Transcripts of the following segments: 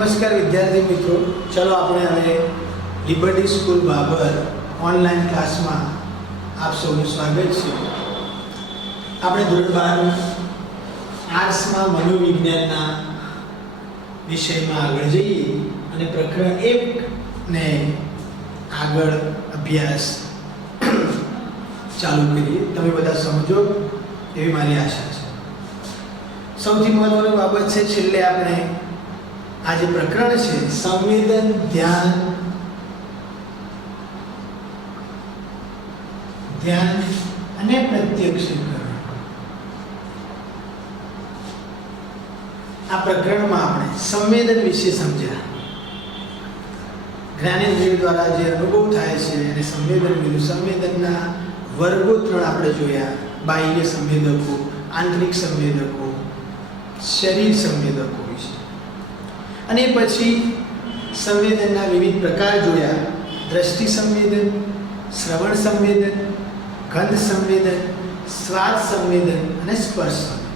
નમસ્કાર વિદ્યાર્થી મિત્રો, ચલો આપણે હવે લિબર્ટી સ્કૂલ બાબર ઓનલાઈન ક્લાસમાં આપ સૌનું સ્વાગત છે. આપણે ધોરણ 12 આર્ટ્સમાં મનોવિજ્ઞાનના વિષયમાં આગળ જઈએ અને પ્રકરણ 1 ને આગળ અભ્યાસ ચાલુ કરીએ. તમે બધા સમજો એવી મારી આશા છે. સૌથી મહત્વની બાબત છે, છેલ્લે આપણે આ જે પ્રકરણ છે સંવેદન, ધ્યાન અને પ્રત્યક્ષીકરણ, આ પ્રકરણમાં આપણે સંવેદન વિશે સમજ્યા. જ્ઞાનેન્દ્રિય દ્વારા જે અનુભવ થાય છે એને સંવેદન કીધું. સંવેદનના વર્ગો 3 આપણે જોયા: બાહ્ય સંવેદકો, આંતરિક સંવેદકો, શરીર સંવેદકો વિશે. અને પછી સંવેદનના વિવિધ પ્રકાર જોયા: દ્રષ્ટિ સંવેદન, શ્રવણ સંવેદન, ગંધ સંવેદન, સ્વાદ સંવેદન અને સ્પર્શ સંવેદન.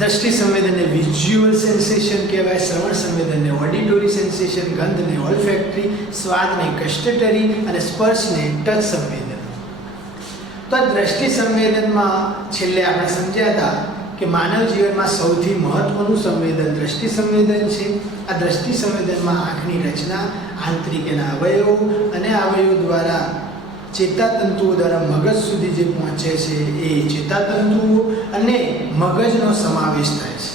દ્રષ્ટિ સંવેદનને વિઝ્યુઅલ સેન્સેશન કહેવાય, શ્રવણ સંવેદનને ઓડિટરી સેન્સેશન, ગંધને ઓલ્ફેક્ટરી, સ્વાદને ગસ્ટેટરી અને સ્પર્શને ટચ સંવેદન. તો આ દ્રષ્ટિ સંવેદનમાં છેલ્લે આપણે સમજ્યા હતા કે માનવ જીવનમાં સૌથી મહત્વનું સંવેદન દ્રષ્ટિ સંવેદન છે. આ દ્રષ્ટિ સંવેદનમાં આંખની રચના, આંતરિક એના અવયવો અને અવયવો દ્વારા ચેતાતંતુઓ દ્વારા મગજ સુધી જે પહોંચે છે એ ચેતાતંતુઓ અને મગજનો સમાવેશ થાય છે.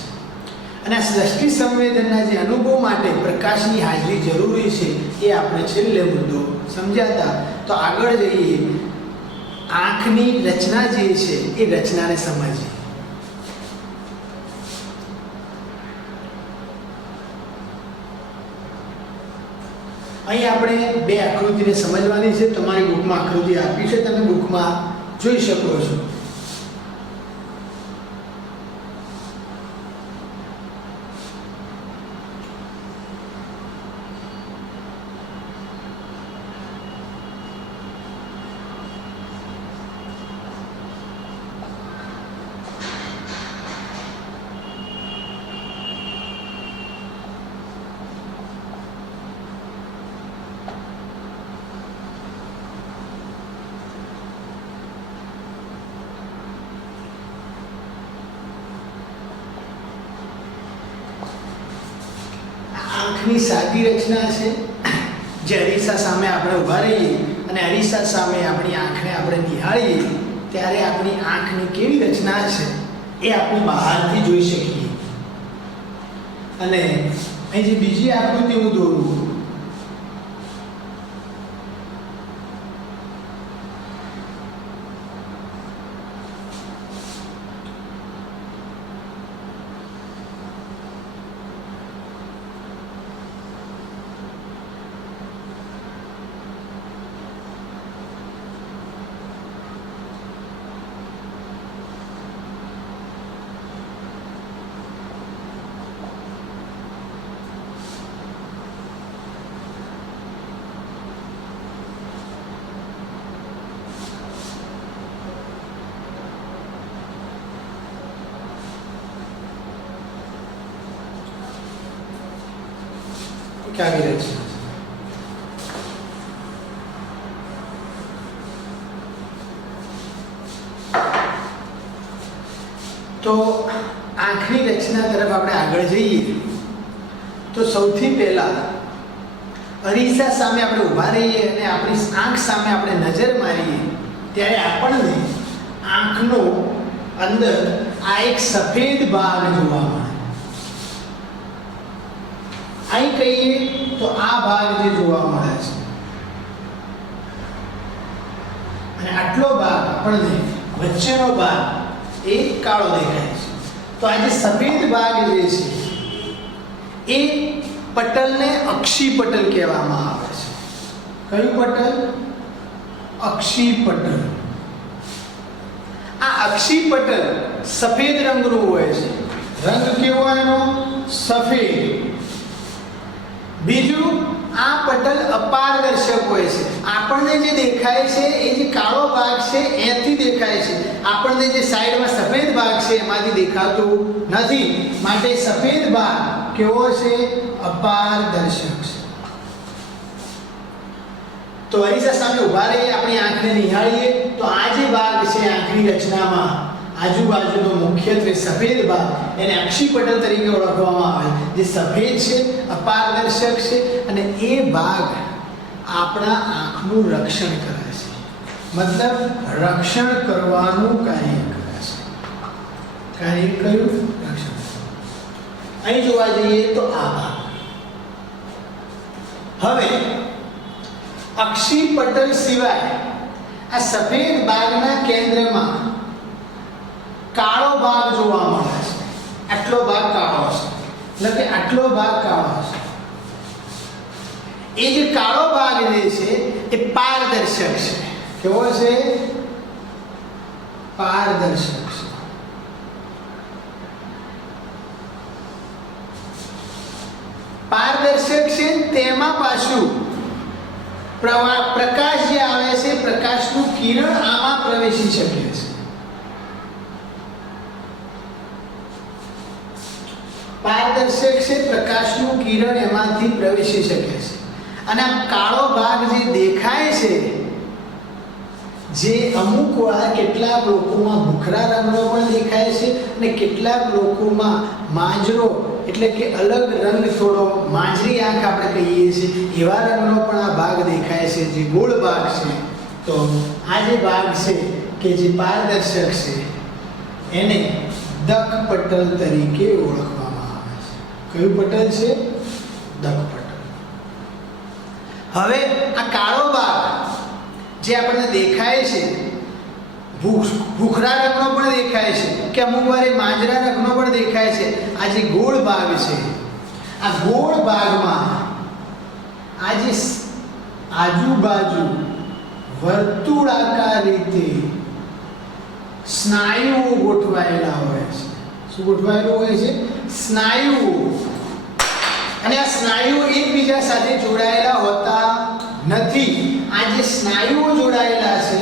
અને આ દ્રષ્ટિ સંવેદનના જે અનુભવ માટે પ્રકાશની હાજરી જરૂરી છે એ આપણે છેલ્લે મુદ્દો સમજ્યા હતા. તો આગળ જઈએ, આંખની રચના જે છે એ રચનાને સમજીએ. અહીં આપણે બે આકૃતિને સમજવાની છે. તમારી બુકમાં આકૃતિ આપી છે, તમે બુકમાં જોઈ શકો છો. આંખની સાદી રચના છે. જે અરીસા સામે આપણે ઊભા રહીએ અને અરીસા સામે આપણી આંખને આપણે નિહાળીએ ત્યારે આપણી આંખની કેવી રચના છે એ આપણે બહારથી જોઈ શકીએ. અને અહીં જે બીજી આકૃતિ હું દોરું, આવી રચના. તો આંખની રચના તરફ આપણે આગળ જઈએ તો સૌથી પહેલા અરીસા સામે આપણે ઊભા રહીએ અને આપણી આંખ સામે આપણે નજર મારીએ ત્યારે આપણને આંખનો અંદર આ એક સફેદ ભાગ જોવા મળે. અહીં કહીએ તો આ ભાગ જે જોવા મળે છે અને આટલો ભાગ આપણને વચ્ચેનો ભાગ એ કાળો દેખાય છે. તો આ જે સફેદ ભાગ જે છે એ પટલને અક્ષી પટલ કહેવામાં આવે છે. કયું પટલ? અક્ષી પટલ. આ અક્ષી પટલ સફેદ રંગનું હોય છે. રંગ કેવો એનો? સફેદ. બીજું, આ પટલ અપારદર્શક હોય છે. આપણને જે દેખાય છે એ જે કાળો ભાગ છે એથી દેખાય છે. આપણને જે સાઈડમાં સફેદ ભાગ છે એમાંથી દેખાતું નથી. માટે સફેદ ભાગ કેવો છે? અપારદર્શક છે. તો અરીસા સામે ઉભા રહીએ, આપણી આંખને નિહાળીએ તો આ જે ભાગ છે આંખની રચનામાં આજુબાજુનો મુખ્યત્વે સફેદ ભાગ એને અક્ષીપટલ તરીકે ઓળખવામાં આવે. જે સફેદ છે, અપારદર્શક છે અને એ ભાગ આપણા આંખનું રક્ષણ કરે છે. મતલબ રક્ષણ કરવાનું કાર્ય કરે છે. કાર્ય કયું? રક્ષણ. અહીં જોવા જઈએ તો આ ભાગ. હવે અક્ષીપટલ સિવાય આ સફેદ ભાગના કેન્દ્રમાં કાળો ભાગ જોવા મળે છે. આટલો ભાગ કાળો છે, એટલે કે આટલો ભાગ કાળો છે. એ જે કાળો ભાગ જે છે એ પારદર્શક છે. કેવો છે? પારદર્શક છે. પારદર્શક છે. તેમાં પાછું પ્રકાશ જે આવે છે, પ્રકાશનું કિરણ આમાં પ્રવેશી શકે છે. પારદર્શક છે, પ્રકાશનું કિરણ એમાંથી પ્રવેશી શકે છે. અને આ કાળો ભાગ જે દેખાય છે, જે અમુક વાર કેટલાક લોકોમાં ભૂખરા રંગનો પણ દેખાય છે અને કેટલાક લોકોમાં માંજરો એટલે કે અલગ રંગ, થોડો માંજરી આંખ આપણે કહીએ છીએ, એવા રંગનો પણ આ ભાગ દેખાય છે, જે ગોળ ભાગ છે. તો આ જે ભાગ છે કે જે પારદર્શક છે એને દક પટલ તરીકે ઓળખવામાં આવે છે. કયું પટલ છે? દક પટલ. હવે આ કાળો ભાગ જે આપણને દેખાય છે, ભૂખરા રંગનો પણ દેખાય છે કે અમુક વાર માંજરા રંગનો પણ દેખાય છે. આ જે ગોળ ભાગ છે, આ ગોળ ભાગમાં આ જે આજુબાજુ વર્તુળાકાર રીતે સ્નાયુઓ ગોઠવાયેલા હોય છે. શું ગોઠવાયેલું હોય છે? સ્નાયુઓ. અને આ સ્નાયુઓ એકબીજા સાથે જોડાયેલા હોતા નથી. આ જે સ્નાયુઓ જોડાયેલા છે,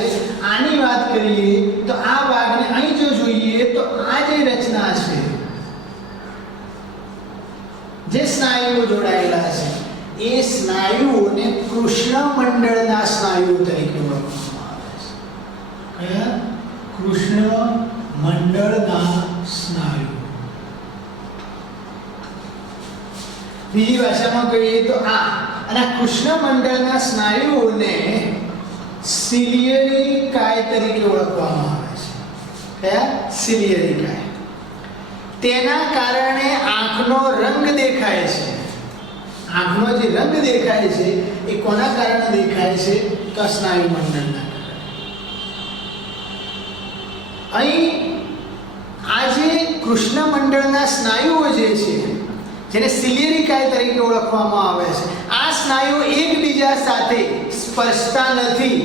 આની વાત કરીએ તો આ ભાગને અહીં જો જોઈએ તો આ જે રચના છે, જે સ્નાયુઓ જોડાયેલા છે, એ સ્નાયુઓને કૃષ્ણમંડળના સ્નાયુઓ તરીકે ઓળખવામાં આવે છે. કયા? કૃષ્ણમંડળના સ્નાયુ. બીજી ભાષામાં કહીએ તો આ અને કૃષ્ણમંડળના સ્નાયુઓને સિલિયરી કાય તરીકે ઓળખવામાં આવે છે. કયા? સિલિયરી કાય. તેના કારણે આંખનો રંગ દેખાય છે. આંખનો જે રંગ દેખાય છે એ કોના કારણે દેખાય છે? તો સ્નાયુ મંડળના કારણે. અહીં આ જે કૃષ્ણમંડળના સ્નાયુઓ જે છે, જેને સિલિયરી કાય તરીકે ઓળખવામાં આવે છે, આ સ્નાયુઓ એકબીજા સાથે સ્પર્શતા નથી.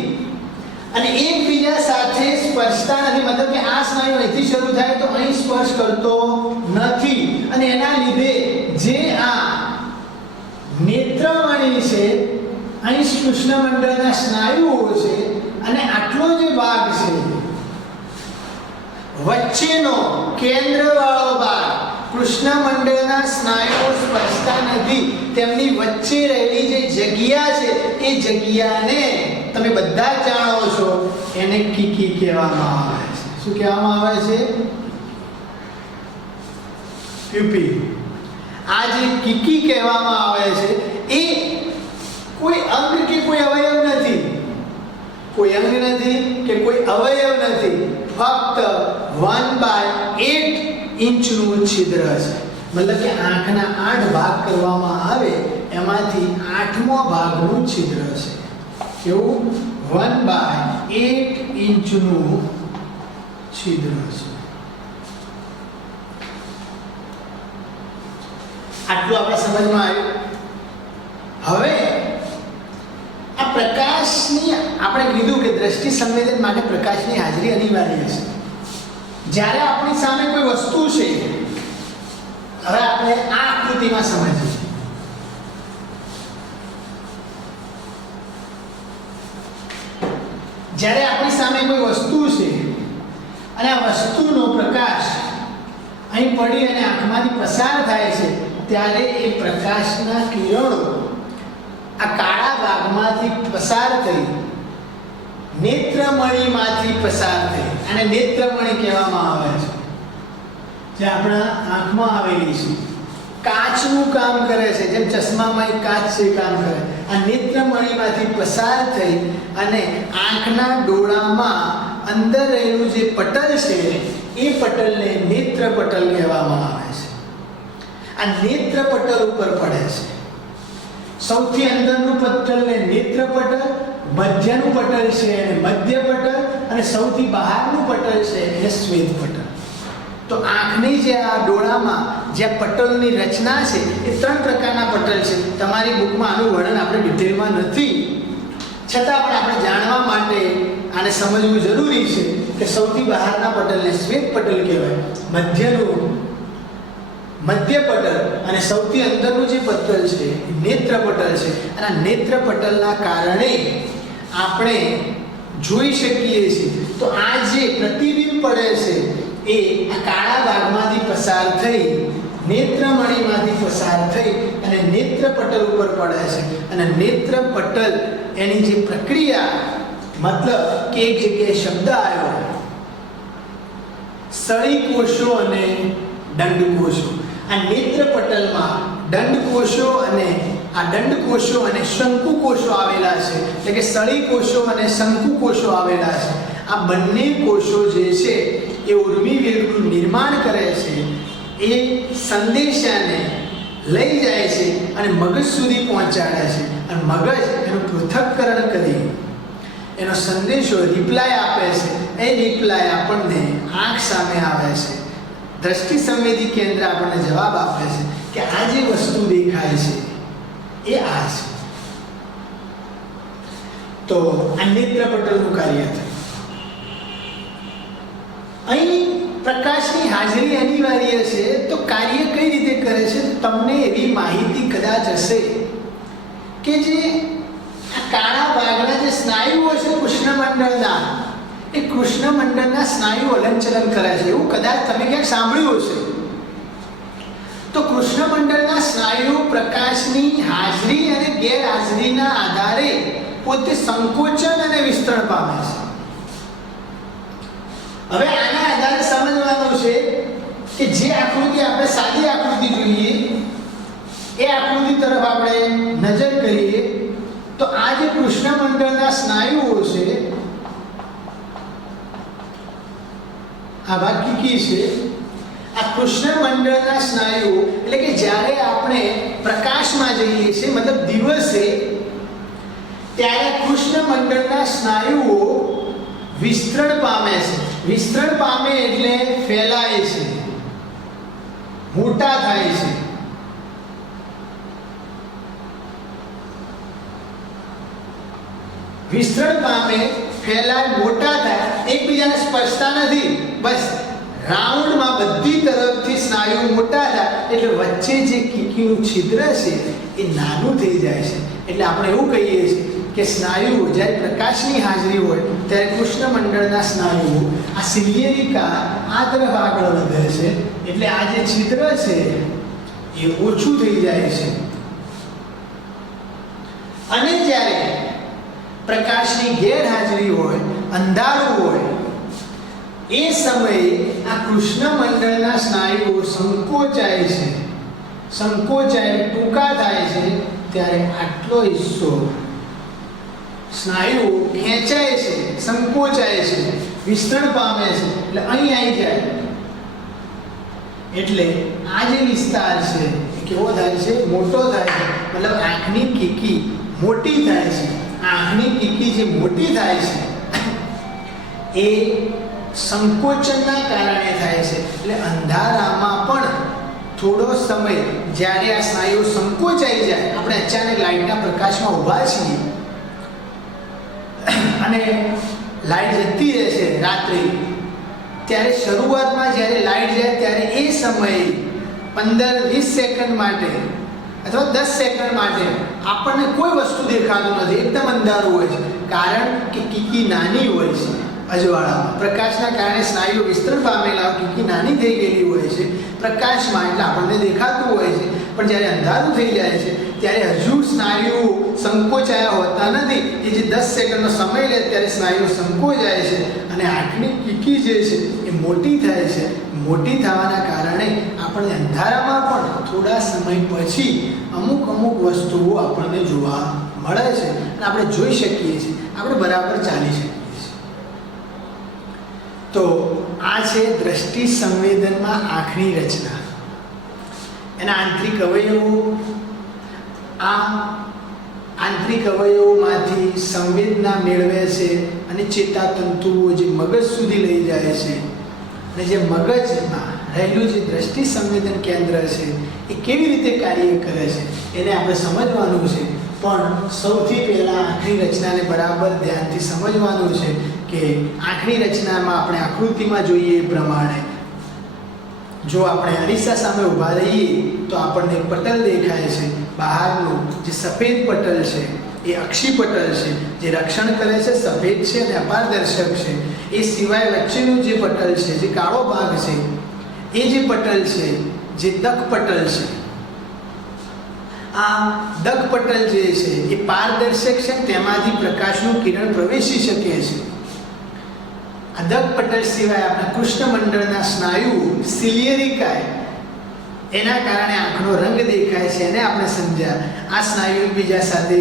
અને એકબીજા સાથે સ્પર્શતા નથી મતલબ કે આ સ્નાયુ અહીંથી શરૂ થાય તો અહીં સ્પર્શ કરતો નથી. અને એના લીધે જે આ નેત્રમણી છે, અહીં કૃષ્ણમંડળના સ્નાયુઓ છે અને આટલો જે ભાગ છે વચ્ચેનો કેન્દ્રવાળો ભાગ, કૃષ્ણમંડળના સ્નાયુઓ સ્પર્શતા નથી. તેમની વચ્ચે રહેલી જે જગ્યા છે એ જગ્યાને તમે બધા જાણો છો, એને કીકી કહેવામાં આવે છે. શું કહેવામાં આવે છે? પ્યુપિલ. આ જે કીકી કહેવામાં આવે છે એ કોઈ અંગ કે કોઈ અવયવ નથી. કોઈ અંગ નથી કે કોઈ અવયવ નથી. ફક્ત 1/8 ઇંચનું છિદ્ર છે. મતલબ કે આંખના 8 ભાગ કરવામાં આવે એમાંથી 8મો ભાગનું છિદ્ર છે. કેવું? 1/8 ઇંચનું છિદ્ર છે. આટલું આપણે સમજમાં આવ્યું. હવે આ પ્રકાશની આપણે કીધું કે દ્રષ્ટિ સંવેદન માટે પ્રકાશની હાજરી અનિવાર્ય છે. જ્યારે આપણી સામે કોઈ વસ્તુ છે, હવે આપણે આ આકૃતિમાં સમજીએ. જ્યારે આપણી સામે કોઈ વસ્તુ છે અને આ વસ્તુનો પ્રકાશ અહીં પડી અને આંખમાંથી પસાર થાય છે, ત્યારે એ પ્રકાશના કિરણો આ કાળા ભાગમાંથી પસાર થઈ નેત્રમણીમાંથી પસાર થઈ, અને નેત્રમણી કહેવામાં આવે છે જે આપણા આંખમાં આવેલી છે, કાચનું કામ કરે છે, જેમ ચશ્મામાં એક કાચ છે કામ કરે. આ નેત્રમણીમાંથી પસાર થઈ અને આંખના ડોળામાં અંદર રહેલું જે પટલ છે એ પટલને નેત્રપટલ કહેવામાં આવે છે. આ નેત્રપટલ ઉપર પડે છે. સૌથી અંદરનું પટલને નેત્રપટલ, મધ્યનું પટલ છે એને મધ્યપટલ, અને સૌથી બહારનું પટલ છે એને શ્વેતપટલ. તો આંખની જે આ ડોળામાં જે પટલની રચના છે એ 3 પ્રકારના પટલ છે. તમારી બુકમાં આનું વર્ણન આપણે ડિટેલમાં નથી, છતાં પણ આપણે જાણવા માટે આને સમજવું જરૂરી છે કે સૌથી બહારના પટલને શ્વેતપટલ કહેવાય, મધ્યનું મધ્યપટલ, અને સૌથી અંદરનું જે પટલ છે એ નેત્રપટલ છે. અને આ નેત્રપટલના કારણે આપણે જોઈ શકીએ છીએ. તો આ જે પ્રતિબિંબ પડે છે એ આ કાળા ભાગમાંથી પસાર થઈ નેત્રમણીમાંથી પસાર થઈ અને નેત્રપટલ ઉપર પડે છે. અને નેત્રપટલ એની જે પ્રક્રિયા, મતલબ કે એક જગ્યાએ શબ્દ આવ્યો સળીકોષો અને દંડકોષો. આ નેત્રપટલમાં દંડકોષો અને શંકુકોષો આવેલા છે, એટલે કે સળીકોષો અને શંકુકોષો આવેલા છે. આ બંને કોષો જે છે એ ઉર્મિવેગનું નિર્માણ કરે છે, એ સંદેશાને લઈ જાય છે અને મગજ સુધી પહોંચાડે છે, અને મગજ એનું પૃથક્કરણ કરી એનો સંદેશો રિપ્લાય આપે છે. એ રિપ્લાય આપણને આંખ સામે આવે છે. દ્રષ્ટિ સંવેદી કેન્દ્ર આપણને જવાબ આપે છે કે આ જે વસ્તુ દેખાય છે એ આ છે. તો આ નેત્રપટલનું કાર્ય થયું. અહીં પ્રકાશની હાજરી અનિવાર્ય છે. તો કાર્ય કઈ રીતે કરે છે? તમને એવી માહિતી કદાચ હશે કે જે આ કાળા ભાગના જે સ્નાયુઓ છે કૃષ્ણમંડળના, એ કૃષ્ણમંડળના સ્નાયુ હલનચલન કરે છે, એવું કદાચ તમે ક્યાંક સાંભળ્યું હશે. તો કૃષ્ણમંડળના સ્નાયુ પ્રકાશની હાજરી અને ગેરહાજરીના આધારે પોતે સંકોચન અને વિસ્તરણ પામે છે. હવે આના આધારે સમજવાનું છે કે જે આકૃતિ આપણે સાદી આકૃતિ જોઈએ એ આકૃતિ તરફ આપણે નજર કરીએ તો આ જે કૃષ્ણમંડળના સ્નાયુઓ છે, આ ભાગ કીકી છે. આ કૃષ્ણમંડળના સ્નાયુઓ એટલે કે જ્યારે આપણે પ્રકાશમાં જઈએ છીએ, મતલબ દિવસે, ત્યારે કૃષ્ણમંડળના સ્નાયુઓ વિસ્તરણ પામે છે. વિસ્તરણ પામે એટલે ફેલાય છે, મોટા થાય છે. વિસ્તરણ પામે, ફેલાય, મોટા થાય, એકબીજાને સ્પર્શતા નથી, બસ રાઉન્ડમાં બધી તરફથી સ્નાયુ મોટા થાય એટલે વચ્ચે જે કીકીનું છિદ્ર છે એ નાનું થઈ જાય છે. એટલે આપણે એવું કહીએ છીએ કે સ્નાયુઓ જ્યારે પ્રકાશની હાજરી હોય ત્યારે કૃષ્ણમંડળના સ્નાયુઓ આ સિલિયરિકા આ તરફ આગળ વધે છે, એટલે આ જે છિદ્ર છે એ ઓછું થઈ જાય છે. અને જ્યારે પ્રકાશની ગેરહાજરી હોય, અંધારું હોય, એ સમયે આ કૃષ્ણમંડળના સ્નાયુઓ સંકોચાય છે. સંકોચાય ટૂંકા થાય છે ત્યારે આટલો હિસ્સો સ્નાયુઓ ખેંચાય છે, સંકોચાય છે, વિસ્તરણ પામે છે, એટલે અહીં આવી જાય. એટલે આ જે વિસ્તાર છે એ કેવો થાય છે? મોટો થાય છે. મતલબ આંખની કીકી મોટી થાય છે. આંખની કીકી જે મોટી થાય છે એ સંકોચનના કારણે થાય છે. એટલે અંધારામાં પણ થોડો સમય જ્યારે આ સ્નાયુઓ સંકોચાઈ જાય, આપણે અચાનક લાઇટના પ્રકાશમાં ઊભા છીએ અને લાઇટ જતી રહે છે રાત્રે, ત્યારે શરૂઆતમાં જ્યારે લાઇટ જાય ત્યારે એ સમયે 15-20 સેકન્ડ માટે અથવા 10 સેકન્ડ માટે આપણને કોઈ વસ્તુ દેખાતું નથી, એકદમ અંધારું હોય છે, કારણ કે કીકી નાની હોય છે. અજવાળામાં પ્રકાશના કારણે સ્નાયુઓ વિસ્તરણ પામેલા કીકી નાની થઈ ગયેલી હોય છે પ્રકાશમાં, એટલે આપણને દેખાતું હોય છે. પણ જ્યારે અંધારું થઈ જાય છે ત્યારે હજુ સ્નાયુઓ સંકોચાયા હોતા નથી. એ જે 10 સેકન્ડનો સમય લે ત્યારે સ્નાયુઓ સંકોચાય છે અને આંખની કીકી જે છે એ મોટી થાય છે. મોટી થવાના કારણે આપણને અંધારામાં પણ થોડા સમય પછી અમુક વસ્તુઓ આપણને જોવા મળે છે અને આપણે જોઈ શકીએ છીએ, આપણે બરાબર ચાલી શકીએ છીએ. તો આ છે દ્રષ્ટિ સંવેદનમાં આંખની રચના. એના આંતરિક અવયવો, આ આંતરિક અવયવોમાંથી સંવેદના મેળવે છે અને ચેતાતંતુઓ જે મગજ સુધી લઈ જાય છે. અને જે મગજમાં રહેલું જે દ્રષ્ટિ સંવેદન કેન્દ્ર છે એ કેવી રીતે કાર્ય કરે છે એને આપણે સમજવાનું છે. પણ સૌથી પહેલાં આંખની રચનાને બરાબર ધ્યાનથી સમજવાનું છે કે આંખની રચનામાં આપણે આકૃતિમાં જોઈએ એ પ્રમાણે જો આપણે અરીસા સામે ઊભા રહીએ તો આપણને પટલ દેખાય છે. બહારનું જે સફેદ પટલ છે એ અક્ષી પટલ છે, જે રક્ષણ કરે છે, સફેદ છે અને અપારદર્શક છે. એ સિવાય વચ્ચેનું જે પટલ છે, જે કાળો ભાગ છે, એ જે પટલ છે જે દક પટલ છે. આ દક પટલ જે છે એ પારદર્શક છે, તેમાંથી પ્રકાશનું કિરણ પ્રવેશી શકે છે. આ દક પટલ સિવાય આપણા કૃષ્ણમંડળના સ્નાયુ સિલિયરી કાય, એના કારણે આંખનો રંગ દેખાય છે, એને આપણે સમજ્યા. આ સ્નાયુ એકબીજા સાથે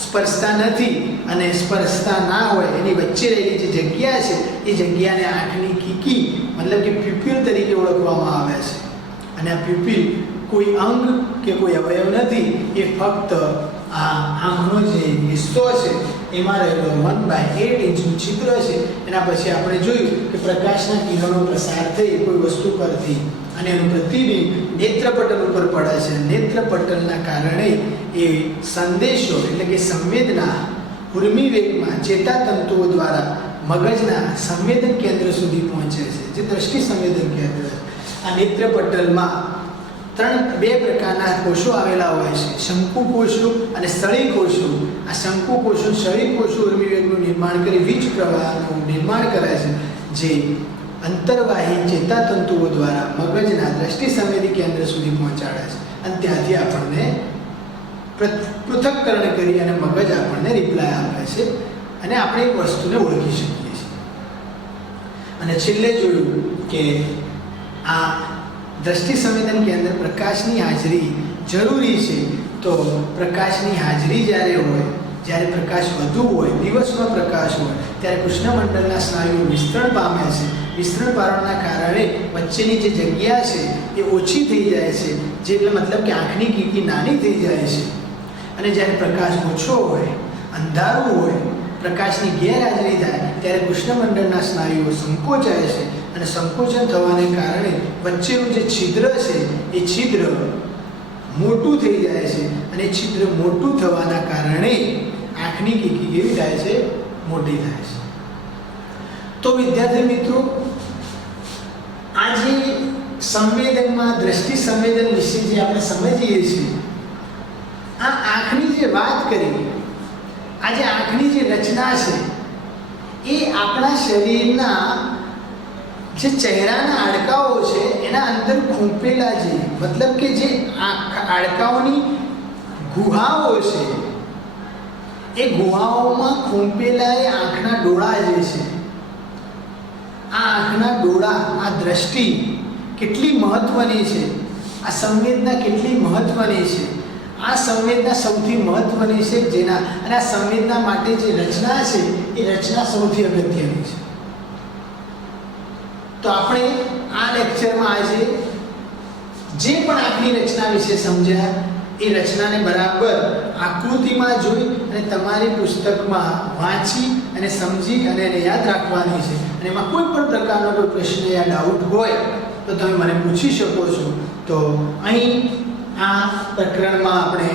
સ્પર્શતા નથી અને સ્પર્શતા ના હોય એની વચ્ચે રહેલી જે જગ્યા છે એ જગ્યાને આંખની કીકી મતલબ કે પ્યુપિલ તરીકે ઓળખવામાં આવે છે. અને આ પ્યુપિલ કોઈ અંગ કે કોઈ અવયવ નથી, એ ફક્ત આ આંખનો જે હિસ્સો છે એમાં રહેલો 1/8 ઇંચનું છિદ્ર છે. એના પછી આપણે જોયું કે પ્રકાશના કિરણો પ્રસાર થઈ કોઈ વસ્તુ પરથી અને એનું પ્રતિબિંબ નેત્રપટલ ઉપર પડે છે. નેત્રપટલના કારણે એ સંદેશો એટલે કે સંવેદના ઉર્મિ વેગમાં ચેતાતંતુઓ દ્વારા મગજના સંવેદન કેન્દ્ર સુધી પહોંચે છે, જે દ્રષ્ટિ સંવેદન કેન્દ્ર છે. આ નેત્રપટલમાં બે પ્રકારના કોષો આવેલા હોય છે, શંકુ કોષો અને સ્થળી કોષો. આ શંકુ કોષો સ્થળી કોષો ઉર્મિવેગનું નિર્માણ કરી વીજ પ્રવાહનું નિર્માણ કરે છે, જે અંતર્વાહી ચેતાતંતુઓ દ્વારા મગજના દ્રષ્ટિ સંવેદી કેન્દ્ર સુધી પહોંચાડે છે અને ત્યાંથી આપણને પૃથક્કરણ કરી અને મગજ આપણને રિપ્લાય આપે છે અને આપણે એક વસ્તુને ઓળખી શકીએ છીએ. અને છેલ્લે જોયું કે આ દ્રષ્ટિ સંવેદન કેન્દ્ર પ્રકાશની હાજરી જરૂરી છે. તો પ્રકાશની હાજરી જ્યારે હોય, જ્યારે પ્રકાશ વધુ હોય, દિવસમાં પ્રકાશ હોય, ત્યારે કૃષ્ણમંડળના સ્નાયુઓ વિસ્તરણ પામે છે. વિસ્તરણ પામવાના કારણે વચ્ચેની જે જગ્યા છે એ ઓછી થઈ જાય છે, જે એટલે મતલબ કે આંખની કીકી નાની થઈ જાય છે. અને જ્યારે પ્રકાશ ઓછો હોય, અંધારું હોય, પ્રકાશની ગેરહાજરી થાય ત્યારે કૃષ્ણમંડળના સ્નાયુઓ સંકોચાય છે અને સંકોચન થવાને કારણે વચ્ચેનું જે છિદ્ર છે એ છિદ્ર મોટું થઈ જાય છે અને છિદ્ર મોટું થવાના કારણે આંખની કીકી કેવી થાય છે? મોટી થાય છે. તો વિદ્યાર્થી મિત્રો, આજે સંવેદનમાં દ્રષ્ટિ સંવેદન વિશે જે આપણે સમજીએ છીએ, આ આંખની જે વાત કરી, આજે આંખની જે રચના છે એ આપણા શરીરના જે ચહેરાના હાડકાઓ છે એના અંદર ખૂંપેલા છે, મતલબ કે જે હાડકાઓની ગુહાઓ છે એ ગુહાઓમાં ખૂંપેલા એ આંખના ડોળા જે છે, આ આંખના ડોળા, આ દ્રષ્ટિ કેટલી મહત્વની છે, આ સંવેદના કેટલી મહત્વની છે. આ સંવેદના સૌથી મહત્વની છે જેના અને આ સંવેદના માટે જે રચના છે એ રચના સૌથી અગત્યની છે. તો આપણે આ લેક્ચરમાં આજે જે પણ આંખની રચના વિશે સમજ્યા એ રચનાને બરાબર આકૃતિમાં જોઈ અને તમારી પુસ્તકમાં વાંચી અને સમજી અને એને યાદ રાખવાની છે. અને એમાં કોઈ પણ પ્રકારનો કોઈ પ્રશ્ન યા ડાઉટ હોય તો તમે મને પૂછી શકો છો. તો અહીં આ પ્રકરણમાં આપણે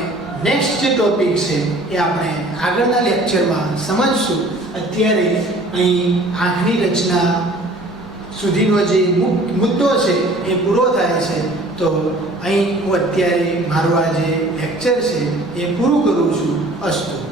નેક્સ્ટ જે ટોપિક છે એ આપણે આગળના લેક્ચરમાં સમજશું. અત્યારે અહીં આંખની રચના સુધીનો જે મુદ્દો છે એ પૂરો થાય છે. તો અહીં હું અત્યારે મારું આ જે લેક્ચર છે એ પૂરું કરું છું. અસ્તુ.